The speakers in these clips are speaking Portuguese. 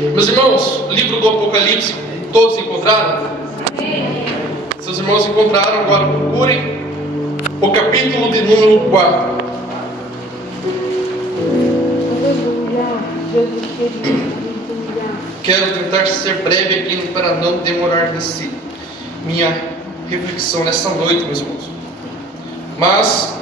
Meus irmãos, o livro do Apocalipse, todos encontraram? Seus irmãos encontraram, agora procurem o capítulo de número 4. Quero tentar ser breve aqui para não demorar minha reflexão nessa noite, meus irmãos. Mas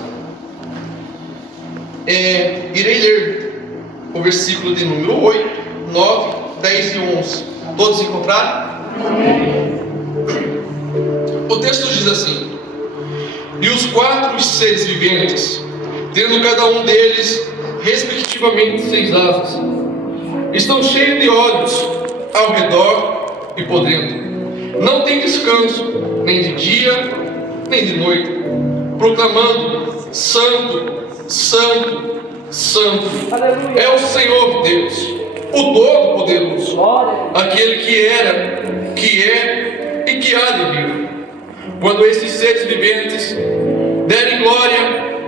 irei ler o versículo de número 8, 9, 10 e 11. Todos encontraram? O texto diz assim: e os 4 seres viventes, tendo cada um deles respectivamente 6 asas, estão cheios de olhos ao redor e por dentro. Não tem descanso, nem de dia, nem de noite, proclamando: Santo, Santo, Santo é o Senhor Deus, o Todo-Poderoso, aquele que era, que é e que há de vir. Quando esses seres viventes derem glória,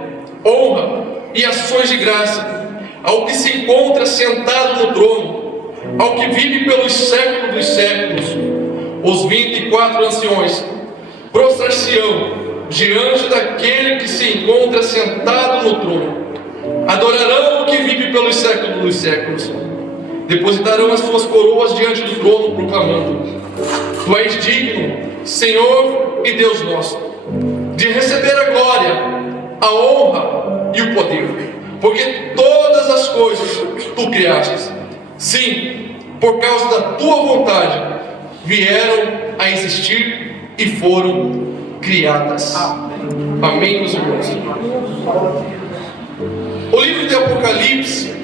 honra e ações de graça ao que se encontra sentado no trono, ao que vive pelos séculos dos séculos, os 24 anciões prostrar-se-ão diante daquele que se encontra sentado no trono, adorarão o que vive pelos séculos dos séculos, depositarão as suas coroas diante do trono, proclamando: Tu és digno, Senhor e Deus nosso, de receber a glória, a honra e o poder, porque todas as coisas Tu criaste, sim, por causa da Tua vontade, vieram a existir e foram criadas. Amém, meus irmãos. O livro de Apocalipse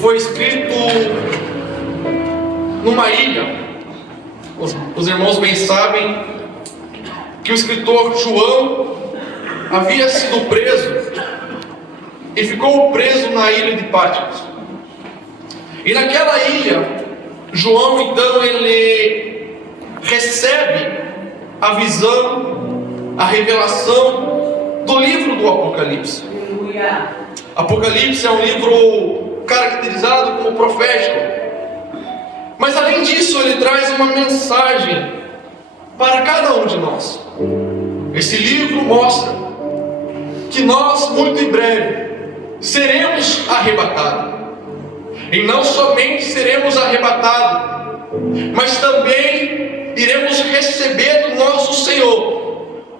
foi escrito numa ilha. Os irmãos bem sabem que o escritor João havia sido preso e ficou preso na ilha de Patmos. E naquela ilha, João então ele recebe a visão, a revelação do livro do Apocalipse. Apocalipse é um livro caracterizado como profético, mas além disso ele traz uma mensagem para cada um de nós. Esse livro mostra que nós muito em breve seremos arrebatados, e não somente seremos arrebatados, mas também iremos receber do nosso Senhor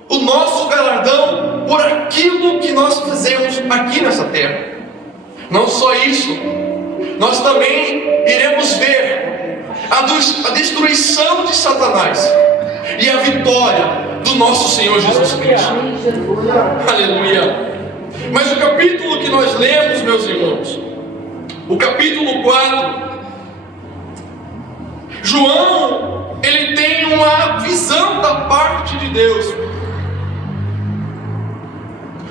o nosso galardão por aquilo que nós fizemos aqui nessa terra. Não só isso, nós também iremos ver a destruição de Satanás e a vitória do nosso Senhor Jesus Cristo. Aleluia! Mas o capítulo que nós lemos, meus irmãos, o capítulo 4, João, ele tem uma visão da parte de Deus.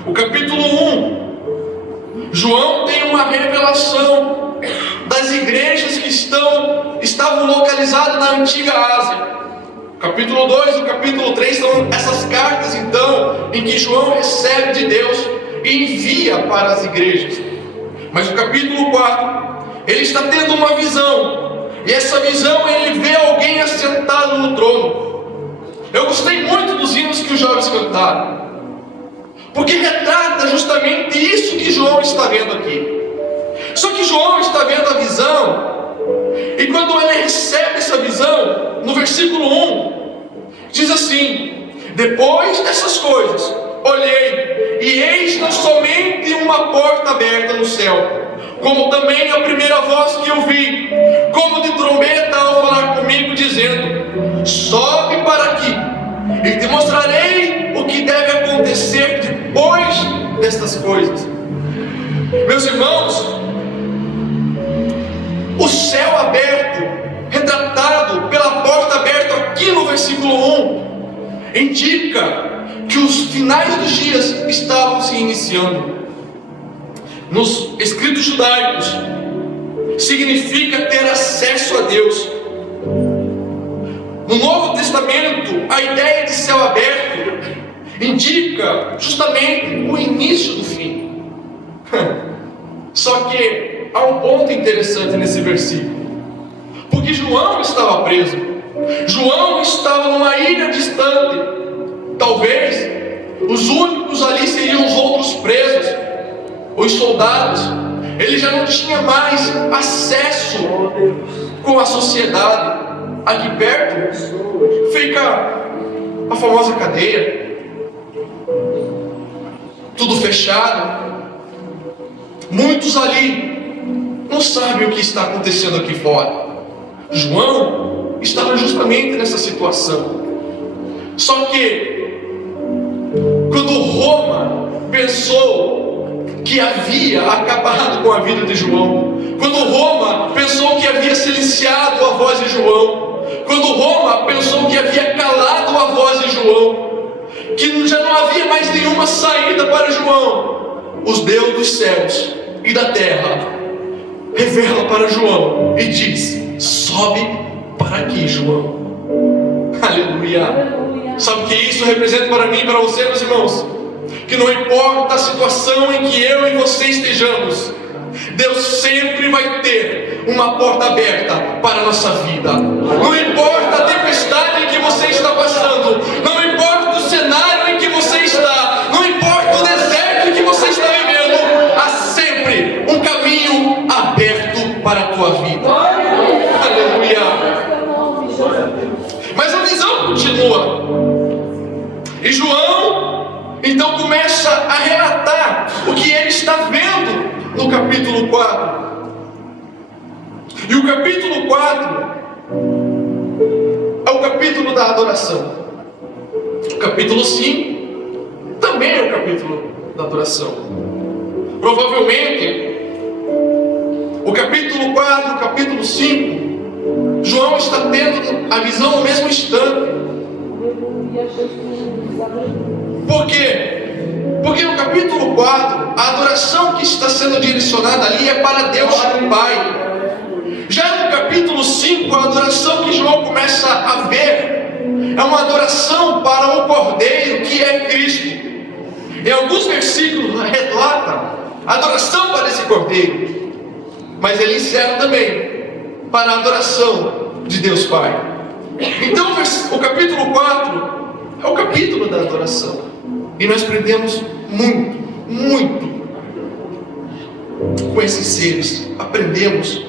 O capítulo 1, João tem uma revelação das igrejas que estavam localizadas na antiga Ásia. O capítulo 2 e o capítulo 3 são essas cartas, então, em que João recebe de Deus e envia para as igrejas. Mas o capítulo 4, ele está tendo uma visão, e essa visão ele vê alguém assentado no trono. Eu gostei muito dos hinos que os jovens cantaram, porque retrata justamente isso que João está vendo aqui. Só que João está vendo a visão, e quando ele recebe essa visão, no versículo 1, diz assim: depois dessas coisas, olhei, e eis não somente uma porta aberta no céu, como também a primeira voz que eu vi, como de trombeta ao falar comigo, dizendo: sobe para aqui, e te mostrarei o que deve acontecer depois destas coisas. Meus irmãos, o céu aberto, retratado pela porta aberta aqui no versículo 1, indica que os finais dos dias estavam se iniciando. Nos escritos judaicos, significa ter acesso a Deus. No Novo Testamento, a ideia de céu aberto indica justamente o início do fim. Só que há um ponto interessante nesse versículo. Porque João estava preso. João estava numa ilha distante. Talvez os únicos ali seriam os outros presos, os soldados. Ele já não tinha mais acesso com a sociedade. Aqui perto fica a famosa cadeia, tudo fechado. Muitos ali não sabem o que está acontecendo aqui fora. João estava justamente nessa situação. Só que quando Roma pensou que havia acabado com a vida de João, quando Roma pensou que havia silenciado a voz de João, quando Roma pensou que havia calado a voz de João, que já não havia mais nenhuma saída para João, os Deus dos céus e da terra revela para João e diz: sobe para aqui, João. Aleluia. Sabe o que isso representa para mim e para você, meus irmãos? Que não importa a situação em que eu e você estejamos, Deus sempre vai ter uma porta aberta para a nossa vida. Não importa a tempestade em que você está passando, não importa o cenário em que você está, não importa o deserto em que você está vivendo, há sempre um caminho aberto para a tua vida. Aleluia. Mas a visão continua. E João então começa a relatar o que ele está vendo no capítulo 4. E o capítulo 4 é o capítulo da adoração. O capítulo 5 também é o capítulo da adoração. Provavelmente o capítulo 4 e o capítulo 5, João está tendo a visão no mesmo instante. Por quê? Porque no capítulo 4, a adoração que está sendo direcionada ali é para Deus Pai. Já no capítulo 5, a adoração que João começa a ver é uma adoração para o Cordeiro, que é Cristo. Em alguns versículos relata a adoração para esse Cordeiro, mas ele encerra também para a adoração de Deus Pai. Então o capítulo 4 é o capítulo da adoração. E nós aprendemos muito com esses seres. Aprendemos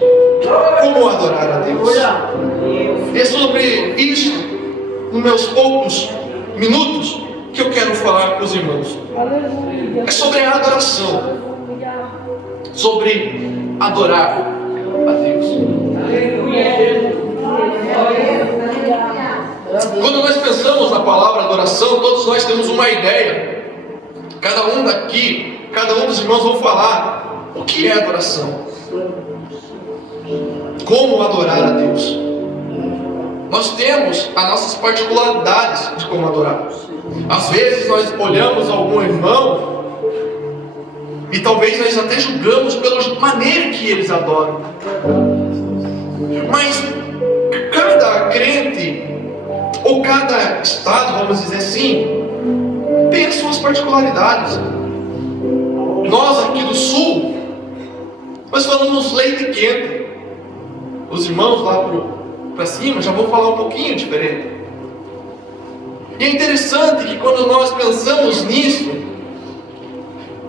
como adorar a Deus. E é sobre isso, nos meus poucos minutos, que eu quero falar com os irmãos. É sobre a adoração. Sobre adorar a Deus. Quando nós pensamos na palavra adoração, todos nós temos uma ideia. Cada um daqui, cada um dos irmãos vão falar o que é adoração. Como adorar a Deus. Nós temos as nossas particularidades de como adorar. Às vezes nós olhamos algum irmão e talvez nós até julgamos pela maneira que eles adoram. Mas cada crente, ou cada estado, vamos dizer assim, tem as suas particularidades. Nós aqui do sul, nós falamos leite quente. Os irmãos lá para cima já vão falar um pouquinho diferente. E é interessante que quando nós pensamos nisso,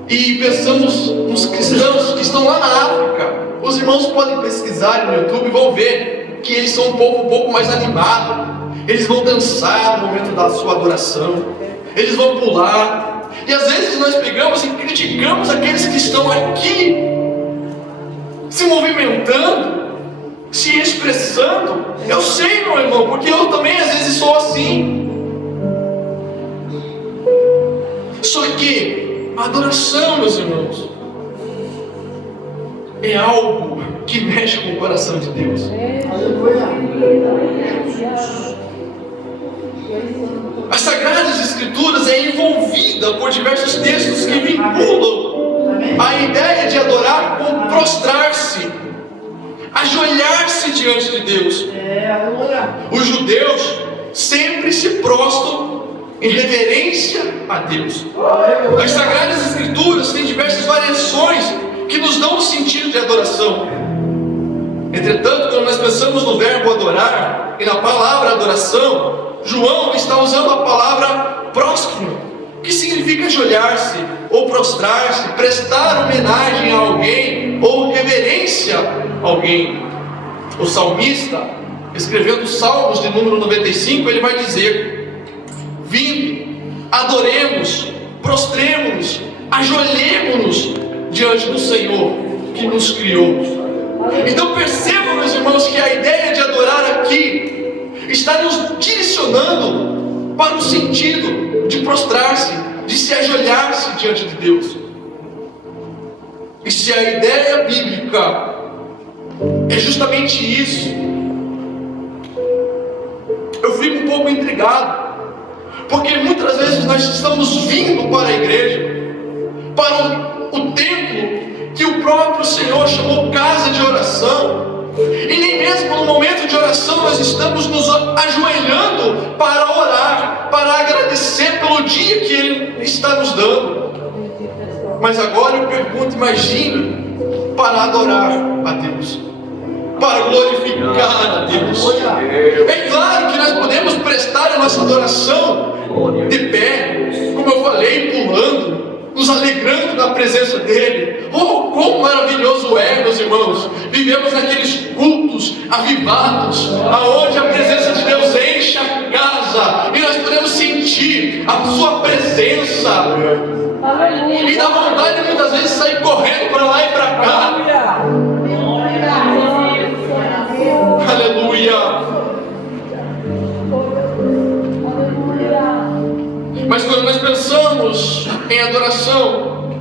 e pensamos nos cristãos que estão lá na África, os irmãos podem pesquisar no YouTube e vão ver que eles são um povo um pouco mais animado. Eles vão dançar no momento da sua adoração, eles vão pular. E às vezes nós pegamos e criticamos aqueles que estão aqui se movimentando, se expressando. Eu sei, meu irmão, porque eu também às vezes sou assim. Só que a adoração, meus irmãos, é algo que mexe com o coração de Deus. As Sagradas Escrituras é envolvida por diversos textos que vinculam a ideia de adorar com prostrar-se, ajoelhar-se diante de Deus. Os judeus sempre se prostram em reverência a Deus. As Sagradas Escrituras têm diversas variações que nos dão um sentido de adoração. Entretanto, quando nós pensamos no verbo adorar e na palavra adoração, João está usando a palavra prósquimo, que significa ajoelhar-se ou prostrar-se, prestar homenagem a alguém ou reverência a alguém. O salmista, escrevendo os Salmos de número 95, ele vai dizer: vinde, adoremos, prostremos-nos, ajoelhemos-nos diante do Senhor que nos criou. Então percebam, meus irmãos, que a ideia de adorar aqui está nos direcionando para o sentido de prostrar-se, de se ajoelhar-se diante de Deus. E se a ideia bíblica é justamente isso, eu fico um pouco intrigado, porque muitas vezes nós estamos vindo para a igreja, para o templo que o próprio Senhor chamou casa de oração, e nem mesmo no momento de oração nós estamos nos ajoelhando para orar, para agradecer pelo dia que Ele está nos dando. Mas agora eu pergunto, imagine para adorar a Deus, para glorificar a Deus. É claro que nós podemos prestar a nossa adoração de pé, como eu falei, pulando, nos alegrando na presença dEle. Oh, quão maravilhoso é, meus irmãos, vivemos naqueles cultos avivados, aonde a presença de Deus enche a casa, e nós podemos sentir a sua presença, e dá vontade de muitas vezes sair correndo para lá e para cá. Aleluia. Mas quando nós pensamos em adoração,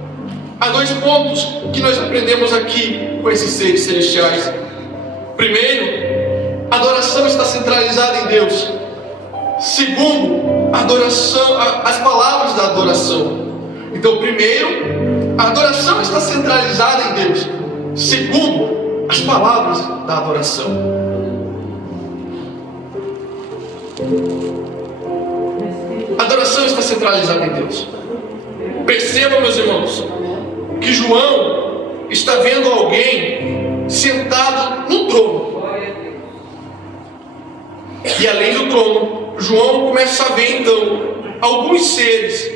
há dois pontos que nós aprendemos aqui com esses seres celestiais. Primeiro, a adoração está centralizada em Deus. Segundo, a adoração, as palavras da adoração. Então, primeiro, a adoração está centralizada em Deus. Segundo, as palavras da adoração. A adoração está centralizada em Deus. Percebam, meus irmãos, que João está vendo alguém sentado no trono. E além do trono, João começa a ver então alguns seres.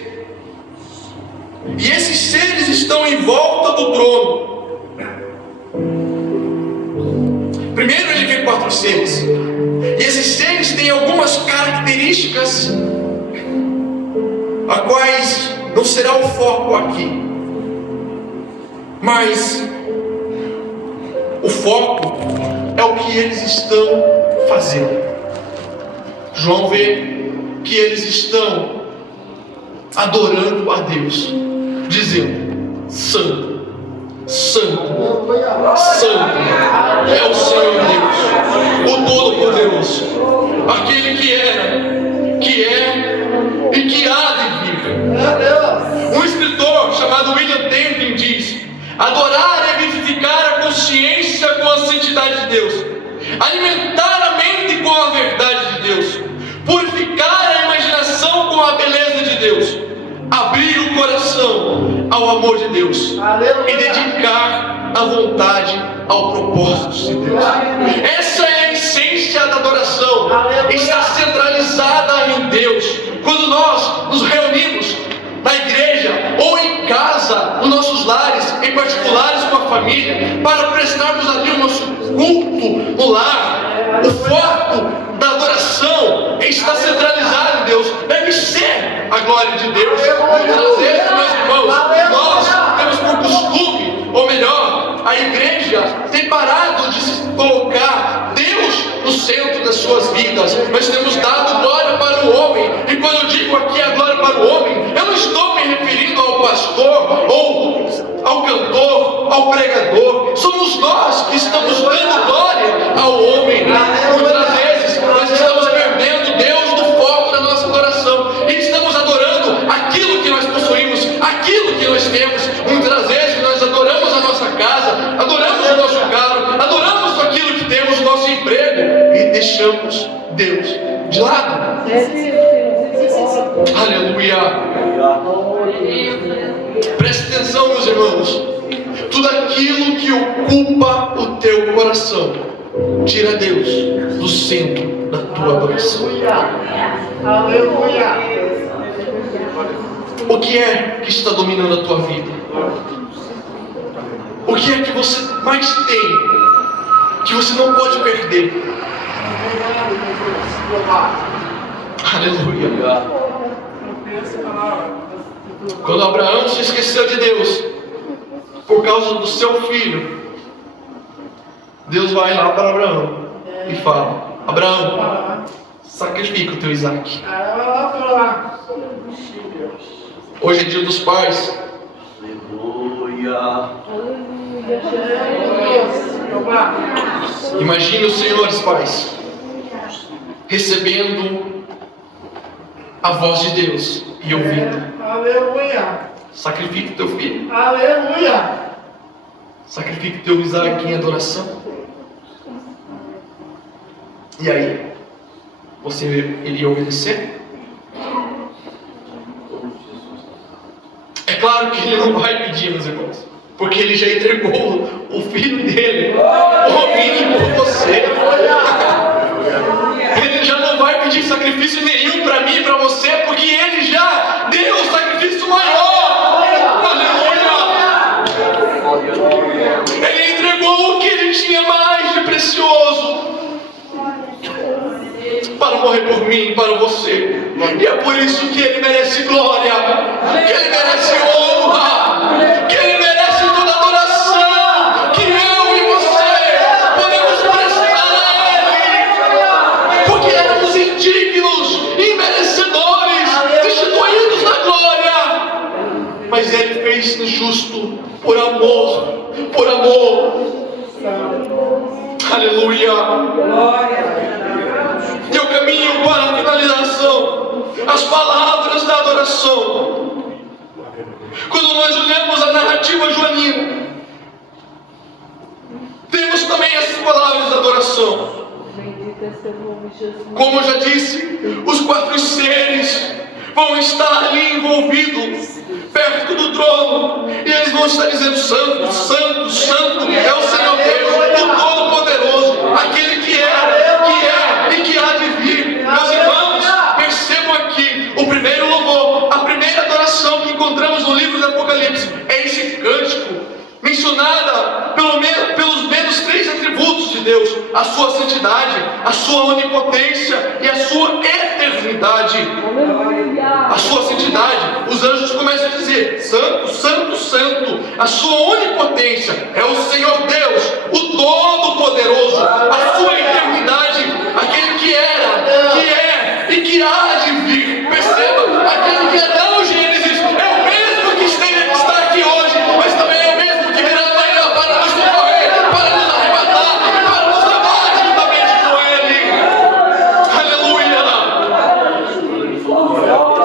E esses seres estão em volta do trono. Primeiro ele vê 4 seres. E esses seres têm algumas características, a quais não será o foco aqui, mas o foco é o que eles estão fazendo. João vê que eles estão adorando a Deus, dizendo: Santo, Santo, Santo é o Senhor Deus, o Todo-Poderoso, aquele que era, que é e que há de vir. Um escritor chamado William Temple diz: adorar é vivificar a consciência com a santidade de Deus, alimentar a mente com a verdade de Deus, purificar a imaginação com a beleza de Deus, abrir o coração ao amor de Deus e dedicar a vontade ao propósito de Deus. Essa é a essência da adoração. Está centralizada em Deus. Quando nós nos reunimos na igreja ou em casa, nos nossos lares, em particulares com a família, para prestarmos ali o nosso culto no lar, o foco da adoração está centralizado em Deus. Deve ser a glória de Deus. Muitas vezes, meus irmãos, nós temos por costume, ou melhor, a igreja tem parado de se colocar Deus no centro das suas vidas. Nós temos dado glória para o homem. E quando eu digo aqui a glória para o homem, eu não estou me referindo ao pastor, ou ao cantor, ao pregador. Somos nós que estamos dando glória ao homem. Muitas vezes nós estamos perdendo Deus do foco da nossa adoração, e estamos adorando aquilo que nós possuímos, aquilo que nós temos. Muitas vezes nós adoramos a nossa casa, adoramos o nosso carro, adoramos aquilo que temos, o nosso emprego, e deixamos Deus de lado. Aleluia. Preste atenção, meus irmãos, tudo aquilo que ocupa o teu coração. Tira Deus do centro da tua adoração. Aleluia. O que é que está dominando a tua vida? O que é que você mais tem, que você não pode perder? Aleluia. Quando Abraão se esqueceu de Deus por causa do seu filho, Deus vai lá para Abraão e fala: Abraão, sacrifica o teu Isaac. Hoje é dia dos pais. Aleluia. Imagine os senhores pais recebendo a voz de Deus e ouvindo: Aleluia. sacrifica o teu filho. Aleluia. Sacrifica o teu Isaac em adoração. E aí? Você iria obedecer? É claro que ele não vai pedir, meus irmãos, porque ele já entregou o filho dele, o mínimo por você. Ele já não vai pedir sacrifício nenhum para mim e para você, porque ele já deu o sacrifício maior. Aleluia! Ele entregou o que ele tinha mais de precioso para morrer por mim, para você. E é por isso que ele merece glória, que ele merece honra, que ele merece toda adoração, que eu e você podemos prestar a ele, porque éramos indignos, imerecedores, destituídos da glória, mas ele fez-nos justo por amor, por amor. Aleluia. E eu caminho para a finalização, as palavras da adoração. Quando nós olhamos a narrativa joanina, temos também as palavras da adoração. Como eu já disse, os 4 seres vão estar ali envolvidos, perto do trono, e eles vão estar dizendo: Santo, Santo, Santo é o Senhor Deus, o Todo-Poderoso, aquele que é e que há de vir. Meus irmãos, percebam aqui, o primeiro louvor, a primeira adoração que encontramos no livro do Apocalipse é esse cântico, mencionada pelos menos 3 atributos de Deus: a sua santidade, a sua onipotência e a sua eternidade. A sua santidade, os anjos começam a dizer: Santo, Santo, Santo. A sua onipotência é o Senhor Deus, o Todo-Poderoso. A sua eternidade, aquele que era, que é e que há de vir. Perceba, aquele que é não Gênesis é o mesmo que está aqui hoje, mas também é o mesmo que virá amanhã para nos socorrer, para nos arrebatar, para nos levar juntamente com Ele. Aleluia!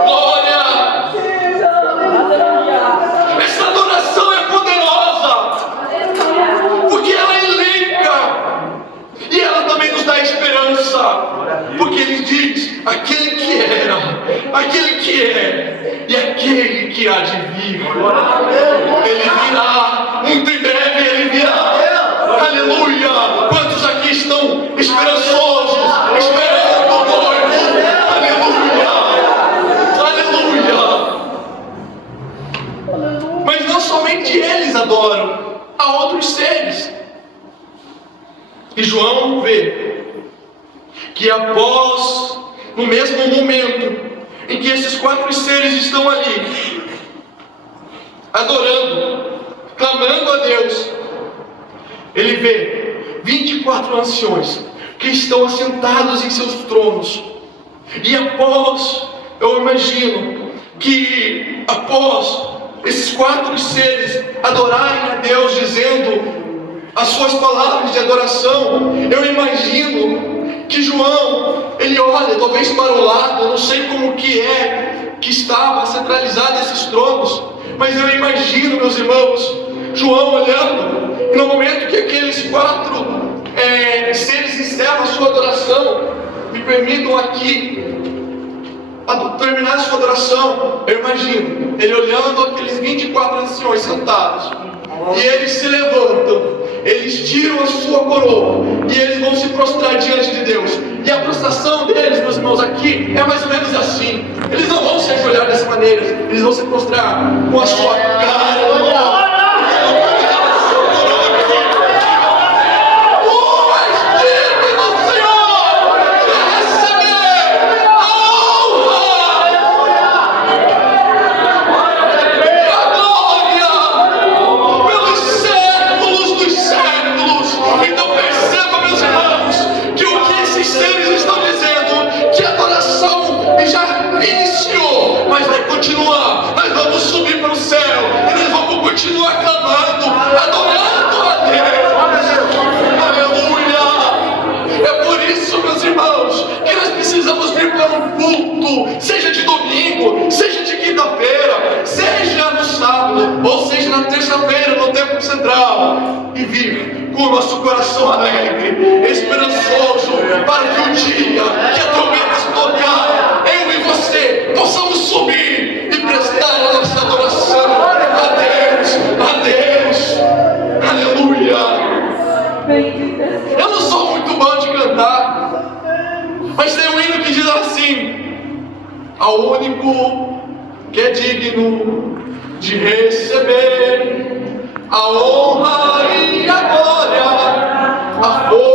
Glória! Essa adoração é poderosa, porque ela elenca e ela também nos dá esperança, porque Ele diz: aquele que era, aquele que é e aquele que há de vir. Ele virá, muito em breve Ele virá. Aleluia! Quantos aqui estão esperançosos, esperando o noivo? Aleluia! Aleluia! Mas não somente eles adoram, há outros seres. E João vê que após, no mesmo momento em que esses 4 seres estão ali, adorando, clamando a Deus, ele vê 24 anciões que estão assentados em seus tronos. E após, eu imagino que após esses 4 seres adorarem a Deus, dizendo as suas palavras de adoração, eu imagino que João, ele olha talvez para o lado, eu não sei como que estava centralizado esses tronos, mas eu imagino, meus irmãos, João olhando, e no momento que aqueles 4 seres encerram a sua adoração, me permitam aqui terminar a sua adoração, eu imagino ele olhando aqueles 24 anciões sentados, E eles se levantam, eles tiram a sua coroa e eles vão se prostrar diante de Deus. E a prostração deles, meus irmãos, aqui é mais ou menos assim. Eles não vão se ajoelhar dessa maneira, eles vão se prostrar com a sua cara. Continuar, nós vamos subir para o céu e nós vamos continuar clamando, adorando a Deus. Aleluia! É por isso, meus irmãos, que nós precisamos vir para um culto, seja de domingo, seja de quinta-feira, seja no sábado, ou seja na terça-feira no templo central, e vir com o nosso coração alegre, esperançoso, para que um dia que a trombeta tocar, eu e você possamos subir e prestar a nossa adoração a Deus, a Deus. Aleluia. Eu não sou muito bom de cantar, mas tem um hino que diz assim: ao único que é digno de receber a honra e a glória, a força